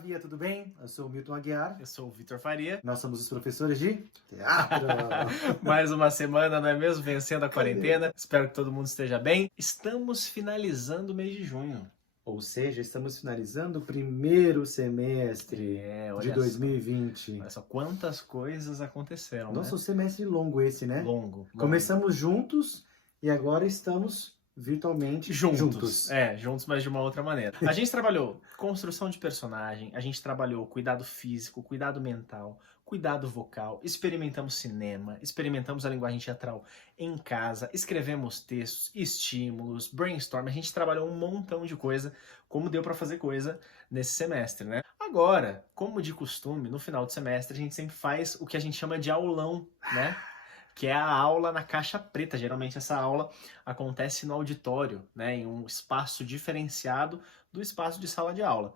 Via, tudo bem? Eu sou o Milton Aguiar. Eu sou o Vitor Faria. Nós somos os professores de teatro. Mais uma semana, não é mesmo? Vencendo a quarentena. Espero que todo mundo esteja bem. Estamos finalizando o mês de junho. Ou seja, estamos finalizando o primeiro semestre de olha 2020. Olha só quantas coisas aconteceram, Nossa, né? um semestre longo esse, né? Longo. Começamos juntos e agora estamos virtualmente juntos. Juntos, mas de uma outra maneira. A gente trabalhou construção de personagem, a gente trabalhou cuidado físico, cuidado mental, cuidado vocal, experimentamos cinema, experimentamos a linguagem teatral em casa, escrevemos textos, estímulos, brainstorm, a gente trabalhou um montão de coisa, como deu pra fazer coisa nesse semestre, né? Agora, como de costume, no final do semestre a gente sempre faz o que a gente chama de aulão, né? Que é a aula na caixa preta. Geralmente essa aula acontece no auditório, né, em um espaço diferenciado do espaço de sala de aula.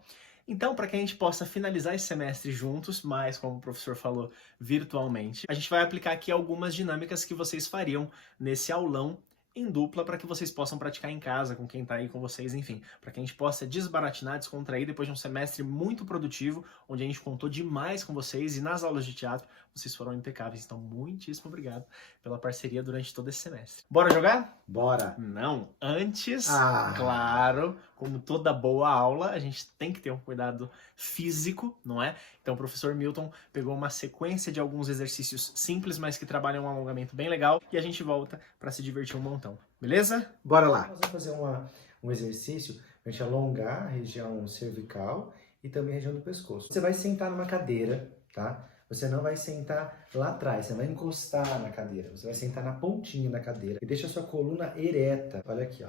Então, para que a gente possa finalizar esse semestre juntos, mas, como o professor falou, virtualmente, a gente vai aplicar aqui algumas dinâmicas que vocês fariam nesse aulão em dupla para que vocês possam praticar em casa com quem está aí com vocês, enfim, para que a gente possa desbaratinar, descontrair depois de um semestre muito produtivo, onde a gente contou demais com vocês e nas aulas de teatro vocês foram impecáveis. Então, muitíssimo obrigado pela parceria durante todo esse semestre. Bora jogar? Bora! Não, antes, claro, como toda boa aula, a gente tem que ter um cuidado físico, não é? Então o professor Milton pegou uma sequência de alguns exercícios simples, mas que trabalham um alongamento bem legal, e a gente volta para se divertir um montão, beleza? Bora lá! Nós vamos fazer um exercício para a gente alongar a região cervical e também a região do pescoço. Você vai sentar numa cadeira, tá? Você não vai sentar lá atrás, você vai encostar na cadeira. Você vai sentar na pontinha da cadeira e deixa a sua coluna ereta. Olha aqui, ó,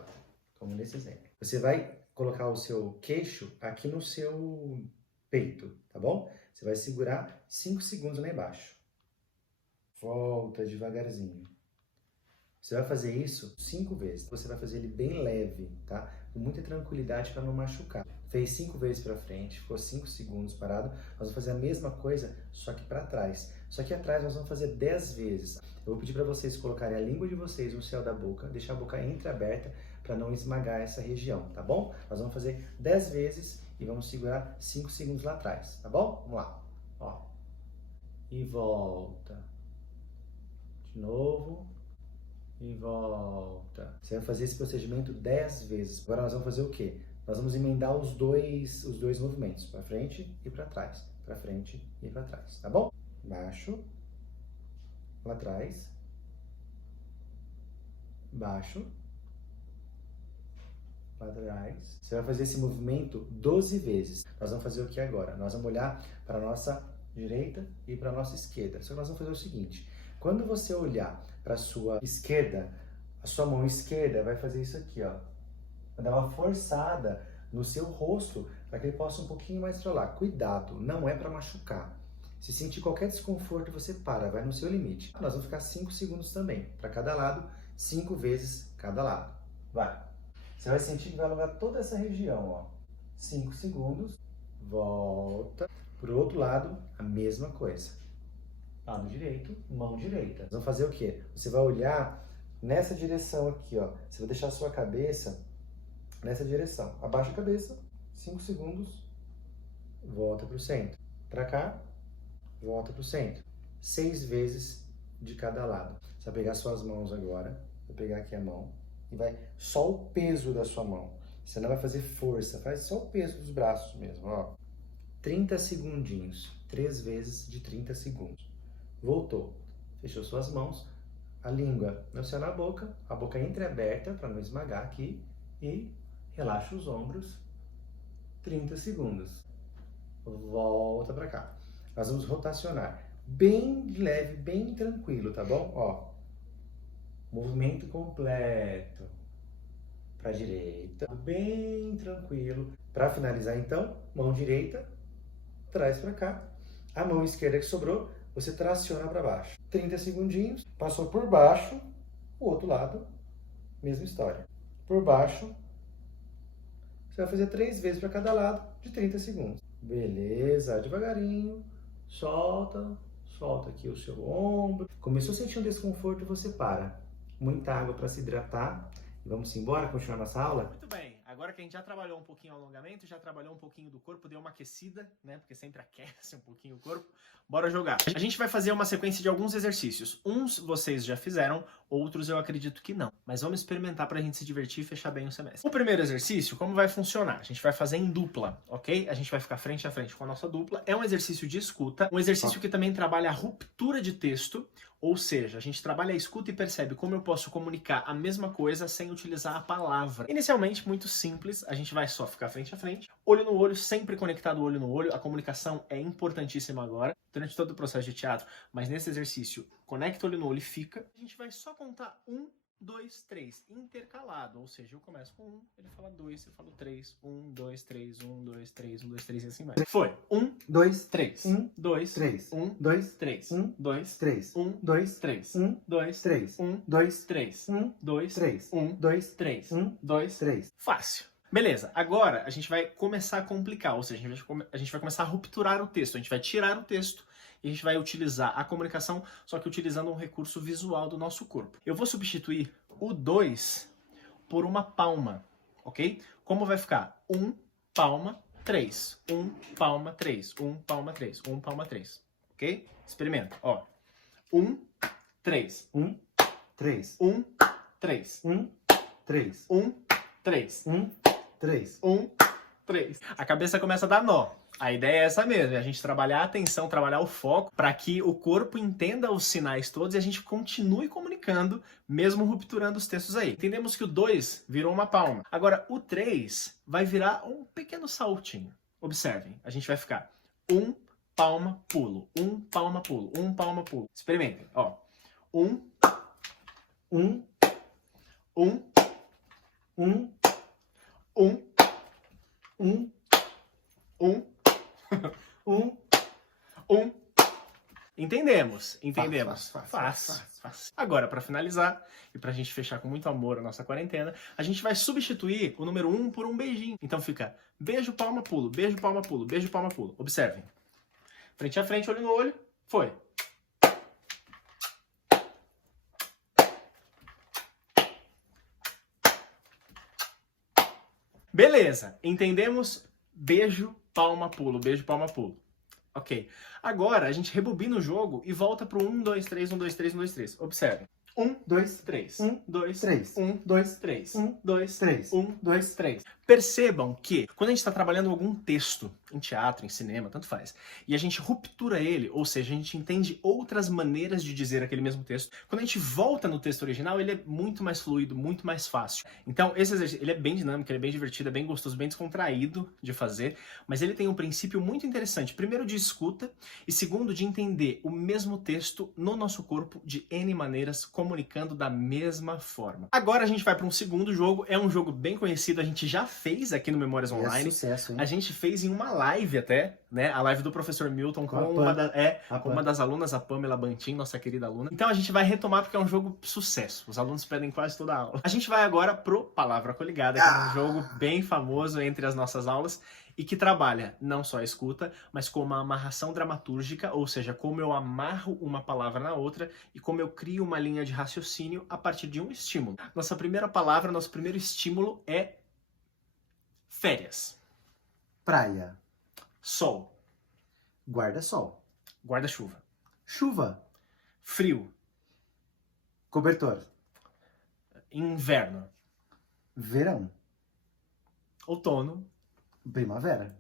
como nesse exemplo. Você vai colocar o seu queixo aqui no seu peito, tá bom? Você vai segurar 5 segundos lá embaixo. Volta devagarzinho. Você vai fazer isso 5 vezes. Você vai fazer ele bem leve, tá? Com muita tranquilidade para não machucar. Fez 5 vezes para frente, ficou 5 segundos parado. Nós vamos fazer a mesma coisa, só que para trás. Só que atrás nós vamos fazer 10 vezes. Eu vou pedir para vocês colocarem a língua de vocês no céu da boca, deixar a boca entreaberta para não esmagar essa região, tá bom? Nós vamos fazer 10 vezes e vamos segurar 5 segundos lá atrás, tá bom? Vamos lá. Ó. E volta. De novo. E volta. Você vai fazer esse procedimento 10 vezes. Agora nós vamos fazer o quê? Nós vamos emendar os dois movimentos, para frente e para trás. Para frente e para trás, tá bom? Baixo, lá atrás, baixo, lá atrás. Você vai fazer esse movimento 12 vezes. Nós vamos fazer o que agora? Nós vamos olhar para a nossa direita e para a nossa esquerda. Só que nós vamos fazer o seguinte: quando você olhar para a sua esquerda, a sua mão esquerda vai fazer isso aqui, ó. Vai dar uma forçada no seu rosto para que ele possa um pouquinho mais para lá. Cuidado, não é para machucar. Se sentir qualquer desconforto, você para, vai no seu limite. Nós vamos ficar 5 segundos também, para cada lado, 5 vezes cada lado. Vai. Você vai sentir que vai alongar toda essa região, ó. 5 segundos, volta. Pro outro lado, a mesma coisa. Lado direito, mão direita. Vamos fazer o quê? Você vai olhar nessa direção aqui, ó. Você vai deixar a sua cabeça nessa direção. Abaixa a cabeça, 5 segundos, volta pro centro. Pra cá, volta pro centro. 6 vezes de cada lado. Você vai pegar suas mãos agora, vai pegar aqui a mão e vai só o peso da sua mão. Você não vai fazer força, faz só o peso dos braços mesmo, ó. 30 segundinhos, 3 vezes de 30 segundos. Voltou. Fechou suas mãos, a língua no céu na boca, a boca entreaberta para não esmagar aqui e relaxa os ombros, 30 segundos. Volta para cá. Nós vamos rotacionar bem leve, bem tranquilo, tá bom? Ó, movimento completo para a direita, bem tranquilo. Para finalizar então, mão direita, traz para cá. A mão esquerda que sobrou, você traciona para baixo. 30 segundinhos, passou por baixo, o outro lado, mesma história. Por baixo, você vai fazer 3 vezes para cada lado, de 30 segundos. Beleza, devagarinho, solta aqui o seu ombro. Começou a sentir um desconforto, você para. Muita água para se hidratar. Vamos embora, continuar nossa aula? Muito bem. Agora que a gente já trabalhou um pouquinho o alongamento, já trabalhou um pouquinho do corpo, deu uma aquecida, né? Porque sempre aquece um pouquinho o corpo. Bora jogar. A gente vai fazer uma sequência de alguns exercícios. Uns vocês já fizeram, outros eu acredito que não. Mas vamos experimentar pra gente se divertir e fechar bem o semestre. O primeiro exercício, como vai funcionar? A gente vai fazer em dupla, ok? A gente vai ficar frente a frente com a nossa dupla. É um exercício de escuta, um exercício que também trabalha a ruptura de texto, ou seja, a gente trabalha a escuta e percebe como eu posso comunicar a mesma coisa sem utilizar a palavra. Inicialmente, muito simples, a gente vai só ficar frente a frente, olho no olho, sempre conectado olho no olho. A comunicação é importantíssima agora, durante todo o processo de teatro, mas nesse exercício, conecta olho no olho e fica. A gente vai só contar 1, 2, 3, intercalado, ou seja, eu começo com 1, ele fala 2, eu falo 3, 1, 2, 3, 1, 2, 3, 1, 2, 3 e assim vai. Foi. 1, 2, 3, 1, 2, 3, 1, 2, 3, 1, 2, 3, 1, 2, 3, 1, 2, 3, 1, 2, 3, 1, 2, 3, 1, 2, 3, 1, 2, 3. Fácil. Beleza, agora a gente vai começar a complicar, ou seja, a gente vai começar a rupturar o texto, a gente vai tirar o texto e a gente vai utilizar a comunicação, só que utilizando um recurso visual do nosso corpo. Eu vou substituir o 2 por uma palma, ok? Como vai ficar? 1, palma, 3. 1, palma, 3. 1, palma, 3. 1, palma, 3. Ok? Experimenta. Ó. 1, 3. 1, 3. 1, 3. 1, 3. 1, 3. 1, 3. 1, 3. A cabeça começa a dar nó. A ideia é essa mesmo, é a gente trabalhar a atenção, trabalhar o foco, para que o corpo entenda os sinais todos e a gente continue comunicando, mesmo rupturando os textos aí. Entendemos que o 2 virou uma palma. Agora, o 3 vai virar um pequeno saltinho. Observem, a gente vai ficar 1, palma, pulo. 1, palma, pulo. 1, palma, pulo. Experimentem, ó. 1, 1, 1, 1, 1, 1, 1, 1. 1. Entendemos. Fácil. Agora, para finalizar, e pra gente fechar com muito amor a nossa quarentena, a gente vai substituir o número 1 por um beijinho. Então fica beijo, palma, pulo, beijo, palma, pulo, beijo, palma, pulo. Observem. Frente a frente, olho no olho. Foi. Beleza. Entendemos? Beijo, palma, pulo. Beijo, palma, pulo. Ok. Agora, a gente rebobina o jogo e volta pro 1, 2, 3, 1, 2, 3, 1, 2, 3. Observe. 1, 2, 3. 1, 2, 3. 1, 2, 3. 1, 2, 3. 1, 2, 3. Percebam que, quando a gente está trabalhando algum texto, em teatro, em cinema, tanto faz, e a gente ruptura ele, ou seja, a gente entende outras maneiras de dizer aquele mesmo texto, quando a gente volta no texto original, ele é muito mais fluido, muito mais fácil. Então, esse exercício, ele é bem dinâmico, ele é bem divertido, é bem gostoso, bem descontraído de fazer, mas ele tem um princípio muito interessante. Primeiro, de escuta, e segundo, de entender o mesmo texto no nosso corpo de N maneiras, comunicando da mesma forma. Agora a gente vai para um segundo jogo, é um jogo bem conhecido, a gente já fez aqui no Memórias Online. É sucesso, hein? A gente fez em uma live até, né? A live do professor Milton com uma das alunas, a Pamela Bantin, nossa querida aluna. Então a gente vai retomar porque é um jogo sucesso. Os alunos pedem quase toda a aula. A gente vai agora pro Palavra Coligada, que é um jogo bem famoso entre as nossas aulas e que trabalha não só a escuta, mas como a amarração dramatúrgica, ou seja, como eu amarro uma palavra na outra e como eu crio uma linha de raciocínio a partir de um estímulo. Nossa primeira palavra, nosso primeiro estímulo é férias. Praia. Sol. Guarda-sol. Guarda-chuva. Chuva. Frio. Cobertor. Inverno. Verão. Outono. Primavera.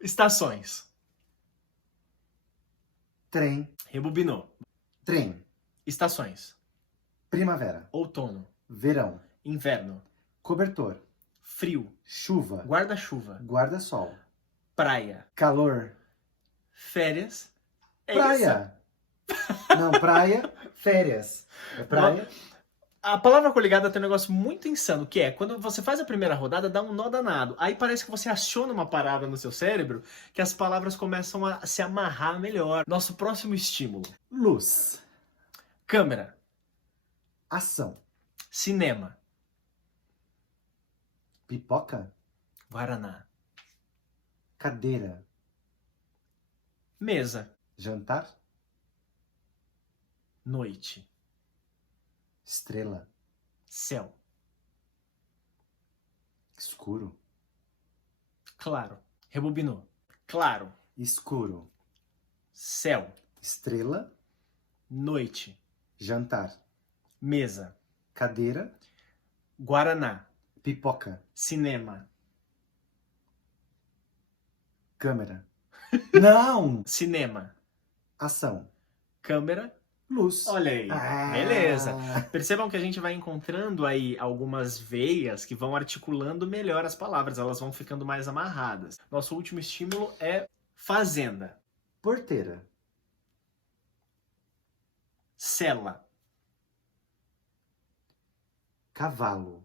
Estações. Trem. Rebobinou. Trem. Estações. Primavera. Outono. Verão. Inverno. Cobertor. Frio. Chuva. Guarda-chuva. Guarda-sol. Praia. Calor. Férias. É Praia. Não, praia, férias. É praia. A Palavra Coligada tem um negócio muito insano, que é, quando você faz a primeira rodada, dá um nó danado. Aí parece que você aciona uma parada no seu cérebro, que as palavras começam a se amarrar melhor. Nosso próximo estímulo. Luz. Câmera. Ação. Cinema. Pipoca. Guaraná. Cadeira. Mesa. Jantar. Noite. Estrela. Céu. Escuro. Claro. Rebobinou. Claro. Escuro. Céu. Estrela. Noite. Jantar. Mesa. Cadeira. Guaraná. Pipoca. Cinema. Câmera. Não! Cinema. Ação. Câmera. Luz. Olha aí. Ah. Beleza. Percebam que a gente vai encontrando aí algumas veias que vão articulando melhor as palavras, elas vão ficando mais amarradas. Nosso último estímulo é fazenda. Porteira. Cela. Cavalo.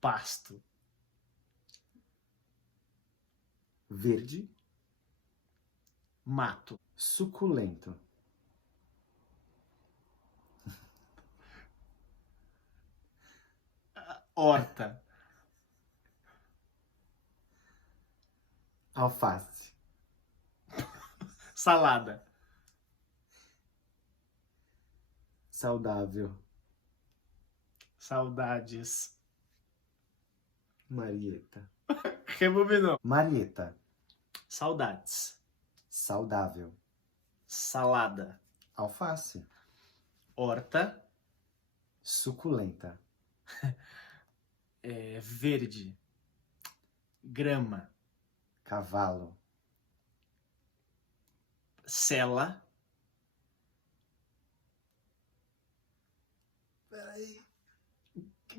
Pasto. Verde. Mato. Suculento. Horta. Alface. Salada. Saudável. Saudades. Marieta. Rebobinou. Marieta. Saudades. Saudável. Salada. Alface. Horta. Suculenta. Verde. Grama. Cavalo. Cela. Peraí.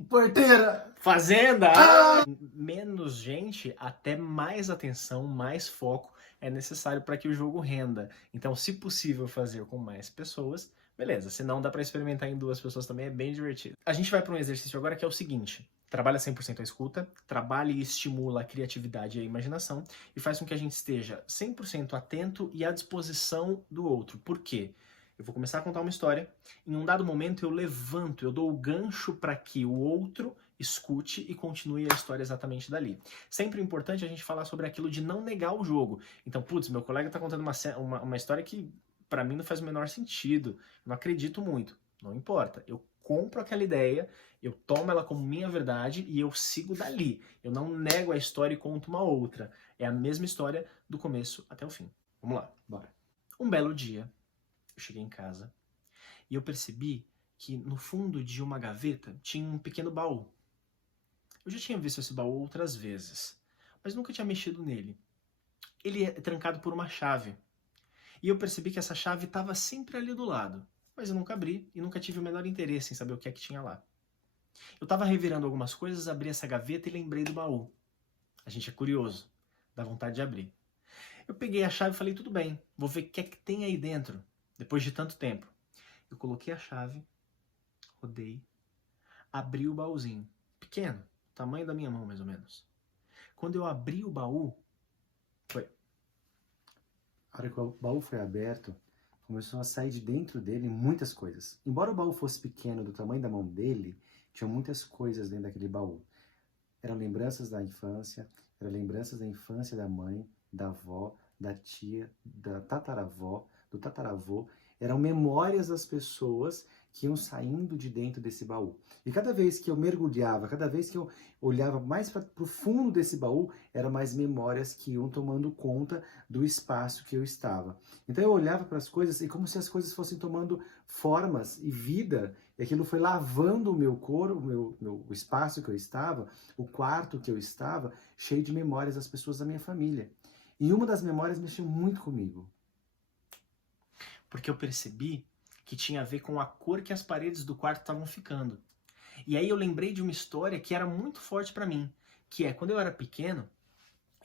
Porteira! Fazenda! Ah! Menos gente, até mais atenção, mais foco é necessário para que o jogo renda. Então, se possível fazer com mais pessoas, beleza. Se não, dá para experimentar em 2 pessoas também, é bem divertido. A gente vai para um exercício agora que é o seguinte. Trabalha 100% a escuta, trabalha e estimula a criatividade e a imaginação e faz com que a gente esteja 100% atento e à disposição do outro. Por quê? Eu vou começar a contar uma história. Em um dado momento eu levanto, eu dou o gancho para que o outro escute e continue a história exatamente dali. Sempre importante a gente falar sobre aquilo de não negar o jogo. Então, putz, meu colega está contando uma história que para mim não faz o menor sentido. Não acredito muito. Não importa. Eu compro aquela ideia, eu tomo ela como minha verdade e eu sigo dali. Eu não nego a história e conto uma outra. É a mesma história do começo até o fim. Vamos lá. Bora. Um belo dia, eu cheguei em casa e eu percebi que no fundo de uma gaveta tinha um pequeno baú. Eu já tinha visto esse baú outras vezes, mas nunca tinha mexido nele. Ele é trancado por uma chave. E eu percebi que essa chave estava sempre ali do lado, mas eu nunca abri e nunca tive o menor interesse em saber o que é que tinha lá. Eu estava revirando algumas coisas, abri essa gaveta e lembrei do baú. A gente é curioso, dá vontade de abrir. Eu peguei a chave e falei, tudo bem, vou ver o que é que tem aí dentro. Depois de tanto tempo, eu coloquei a chave, rodei, abri o baúzinho, pequeno, tamanho da minha mão mais ou menos. Quando eu abri o baú, foi. A hora que o baú foi aberto, começou a sair de dentro dele muitas coisas. Embora o baú fosse pequeno, do tamanho da mão dele, tinha muitas coisas dentro daquele baú. Eram lembranças da infância da mãe, da avó, da tia, da tataravó, do tataravô. Eram memórias das pessoas que iam saindo de dentro desse baú. E cada vez que eu mergulhava, cada vez que eu olhava mais para o fundo desse baú, eram mais memórias que iam tomando conta do espaço que eu estava. Então eu olhava para as coisas e como se as coisas fossem tomando formas e vida, e aquilo foi lavando o meu corpo, o espaço que eu estava, o quarto que eu estava, cheio de memórias das pessoas da minha família. E uma das memórias mexeu muito comigo. Porque eu percebi que tinha a ver com a cor que as paredes do quarto estavam ficando. E aí eu lembrei de uma história que era muito forte para mim, que é, quando eu era pequeno,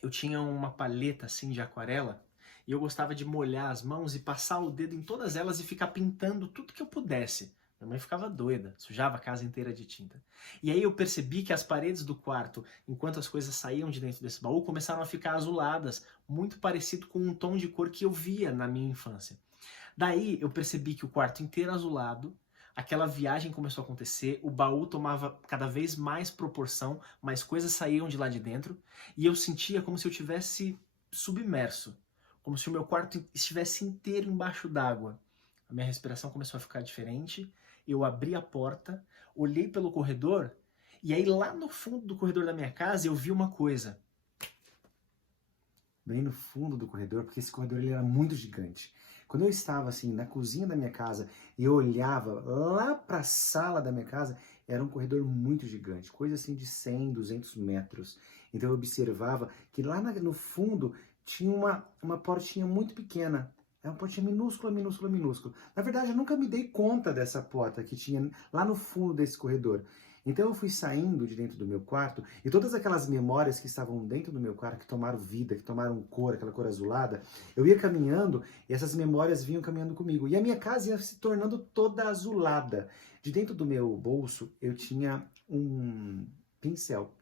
eu tinha uma paleta assim de aquarela, e eu gostava de molhar as mãos e passar o dedo em todas elas e ficar pintando tudo que eu pudesse. Minha mãe ficava doida, sujava a casa inteira de tinta. E aí eu percebi que as paredes do quarto, enquanto as coisas saíam de dentro desse baú, começaram a ficar azuladas, muito parecido com um tom de cor que eu via na minha infância. Daí eu percebi que o quarto inteiro azulado, aquela viagem começou a acontecer, o baú tomava cada vez mais proporção, mais coisas saíam de lá de dentro, e eu sentia como se eu tivesse submerso, como se o meu quarto estivesse inteiro embaixo d'água. A minha respiração começou a ficar diferente, eu abri a porta, olhei pelo corredor E aí lá no fundo do corredor da minha casa eu vi uma coisa. Bem no fundo do corredor, porque esse corredor ele era muito gigante. Quando eu estava assim na cozinha da minha casa e eu olhava lá para a sala da minha casa, era um corredor muito gigante, coisa assim de 100, 200 metros. Então eu observava que lá no fundo tinha uma portinha muito pequena. É uma portinha minúscula, minúscula, minúscula. Na verdade, eu nunca me dei conta dessa porta que tinha lá no fundo desse corredor. Então eu fui saindo de dentro do meu quarto e todas aquelas memórias que estavam dentro do meu quarto, que tomaram vida, que tomaram cor, aquela cor azulada, eu ia caminhando e essas memórias vinham caminhando comigo. E a minha casa ia se tornando toda azulada. De dentro do meu bolso eu tinha um pincel.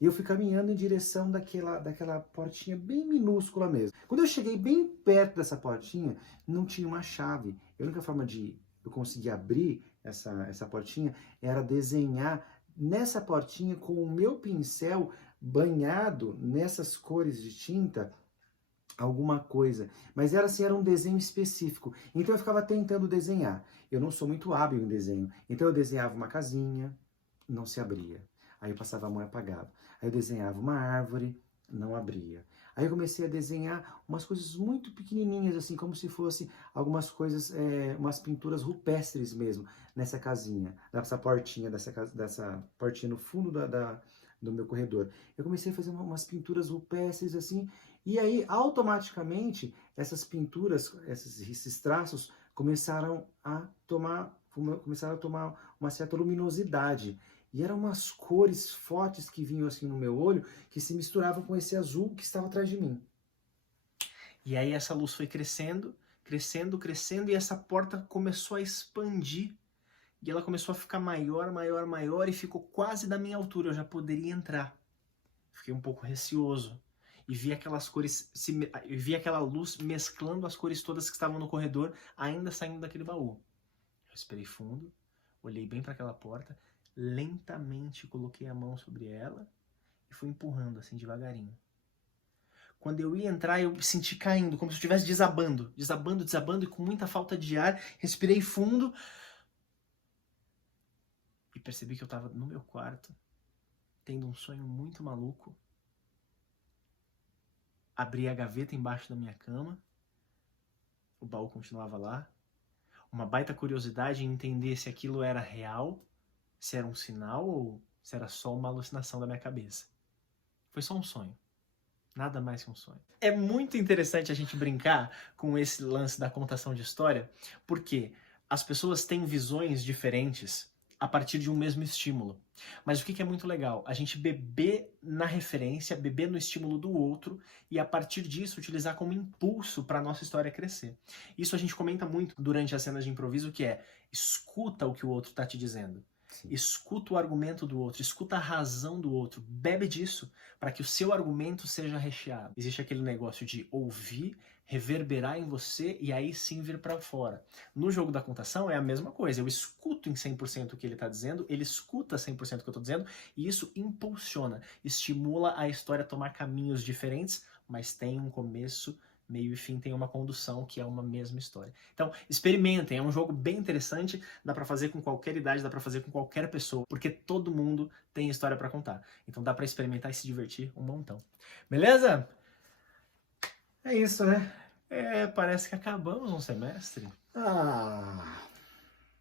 E eu fui caminhando em direção daquela portinha bem minúscula mesmo. Quando eu cheguei bem perto dessa portinha, não tinha uma chave. A única forma de eu conseguir abrir essa portinha era desenhar nessa portinha com o meu pincel banhado nessas cores de tinta alguma coisa, mas era assim, era um desenho específico. Então eu ficava tentando desenhar. Eu não sou muito hábil em desenho, então eu desenhava uma casinha, não se abria. Aí eu passava a mão e apagava. Aí eu desenhava uma árvore, não abria. Aí eu comecei a desenhar umas coisas muito pequenininhas, assim, como se fosse algumas coisas, umas pinturas rupestres mesmo, nessa casinha, nessa portinha, dessa portinha no fundo do meu corredor. Eu comecei a fazer umas pinturas rupestres, assim, e aí, automaticamente, essas pinturas, esses traços, começaram a tomar uma certa luminosidade. E eram umas cores fortes que vinham assim no meu olho, que se misturavam com esse azul que estava atrás de mim. E aí essa luz foi crescendo, crescendo, crescendo, e essa porta começou a expandir. E ela começou a ficar maior, maior, maior, e ficou quase da minha altura, eu já poderia entrar. Fiquei um pouco receoso. E vi aquelas cores, vi aquela luz mesclando as cores todas que estavam no corredor, ainda saindo daquele baú. Respirei fundo, olhei bem para aquela porta, lentamente coloquei a mão sobre ela e fui empurrando assim devagarinho. Quando eu ia entrar, eu me senti caindo, como se eu estivesse desabando, desabando, desabando, e com muita falta de ar. Respirei fundo e percebi que eu estava no meu quarto, tendo um sonho muito maluco. Abri a gaveta embaixo da minha cama, o baú continuava lá. Uma baita curiosidade em entender se aquilo era real, se era um sinal ou se era só uma alucinação da minha cabeça. Foi só um sonho. Nada mais que um sonho. É muito interessante a gente brincar com esse lance da contação de história, porque as pessoas têm visões diferentes a partir de um mesmo estímulo. Mas o que é muito legal? A gente beber na referência, beber no estímulo do outro e a partir disso utilizar como impulso para a nossa história crescer. Isso a gente comenta muito durante as cenas de improviso, que é escuta o que o outro está te dizendo. Sim. Escuta o argumento do outro, escuta a razão do outro, bebe disso para que o seu argumento seja recheado. Existe aquele negócio de ouvir, reverberar em você e aí sim vir para fora. No jogo da contação é a mesma coisa, eu escuto em 100% o que ele está dizendo, ele escuta 100% o que eu estou dizendo e isso impulsiona, estimula a história a tomar caminhos diferentes, mas tem um começo, meio e fim, tem uma condução que é uma mesma história. Então, experimentem, é um jogo bem interessante, dá pra fazer com qualquer idade, dá pra fazer com qualquer pessoa, porque todo mundo tem história pra contar. Então dá pra experimentar e se divertir um montão. Beleza? É isso, né? Parece que acabamos um semestre.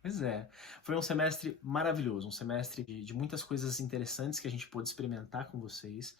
Pois é, foi um semestre maravilhoso, um semestre de muitas coisas interessantes que a gente pôde experimentar com vocês,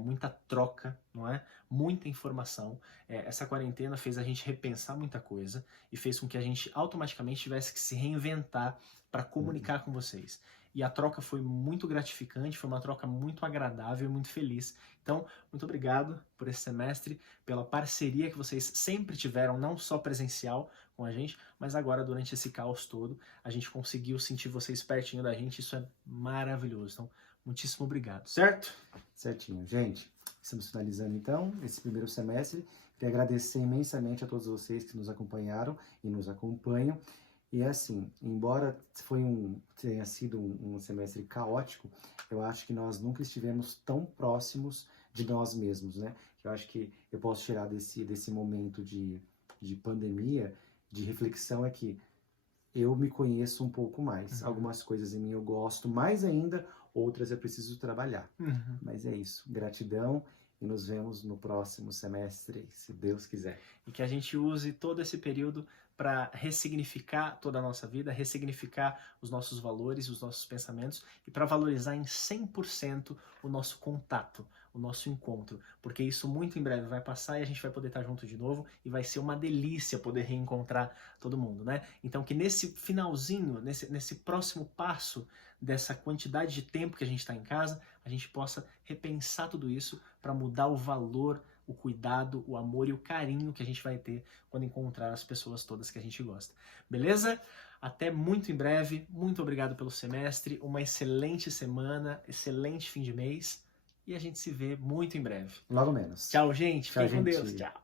muita troca, não é? Muita informação. Essa quarentena fez a gente repensar muita coisa e fez com que a gente automaticamente tivesse que se reinventar para comunicar com vocês. E a troca foi muito gratificante, foi uma troca muito agradável e muito feliz. Então, muito obrigado por esse semestre, pela parceria que vocês sempre tiveram, não só presencial com a gente, mas agora durante esse caos todo, a gente conseguiu sentir vocês pertinho da gente, isso é maravilhoso. Então, muitíssimo obrigado, certo? Certinho. Gente, estamos finalizando então esse primeiro semestre. Queria agradecer imensamente a todos vocês que nos acompanharam e nos acompanham. E assim, embora tenha sido um semestre caótico, eu acho que nós nunca estivemos tão próximos de nós mesmos, né? Eu acho que eu posso tirar desse momento de pandemia, de reflexão, é que eu me conheço um pouco mais. Algumas coisas em mim eu gosto mais ainda, outras eu preciso trabalhar. Uhum. Mas é isso. Gratidão e nos vemos no próximo semestre, se Deus quiser. E que a gente use todo esse período para ressignificar toda a nossa vida, ressignificar os nossos valores, os nossos pensamentos e para valorizar em 100% o nosso contato, o nosso encontro, porque isso muito em breve vai passar e a gente vai poder estar junto de novo e vai ser uma delícia poder reencontrar todo mundo, né? Então que nesse finalzinho, nesse próximo passo dessa quantidade de tempo que a gente está em casa, a gente possa repensar tudo isso para mudar o valor, o cuidado, o amor e o carinho que a gente vai ter quando encontrar as pessoas todas que a gente gosta. Beleza? Até muito em breve. Muito obrigado pelo semestre. Uma excelente semana, excelente fim de mês. E a gente se vê muito em breve. Logo menos. Tchau, gente. Tchau, Fiquem com gente. Deus. Tchau.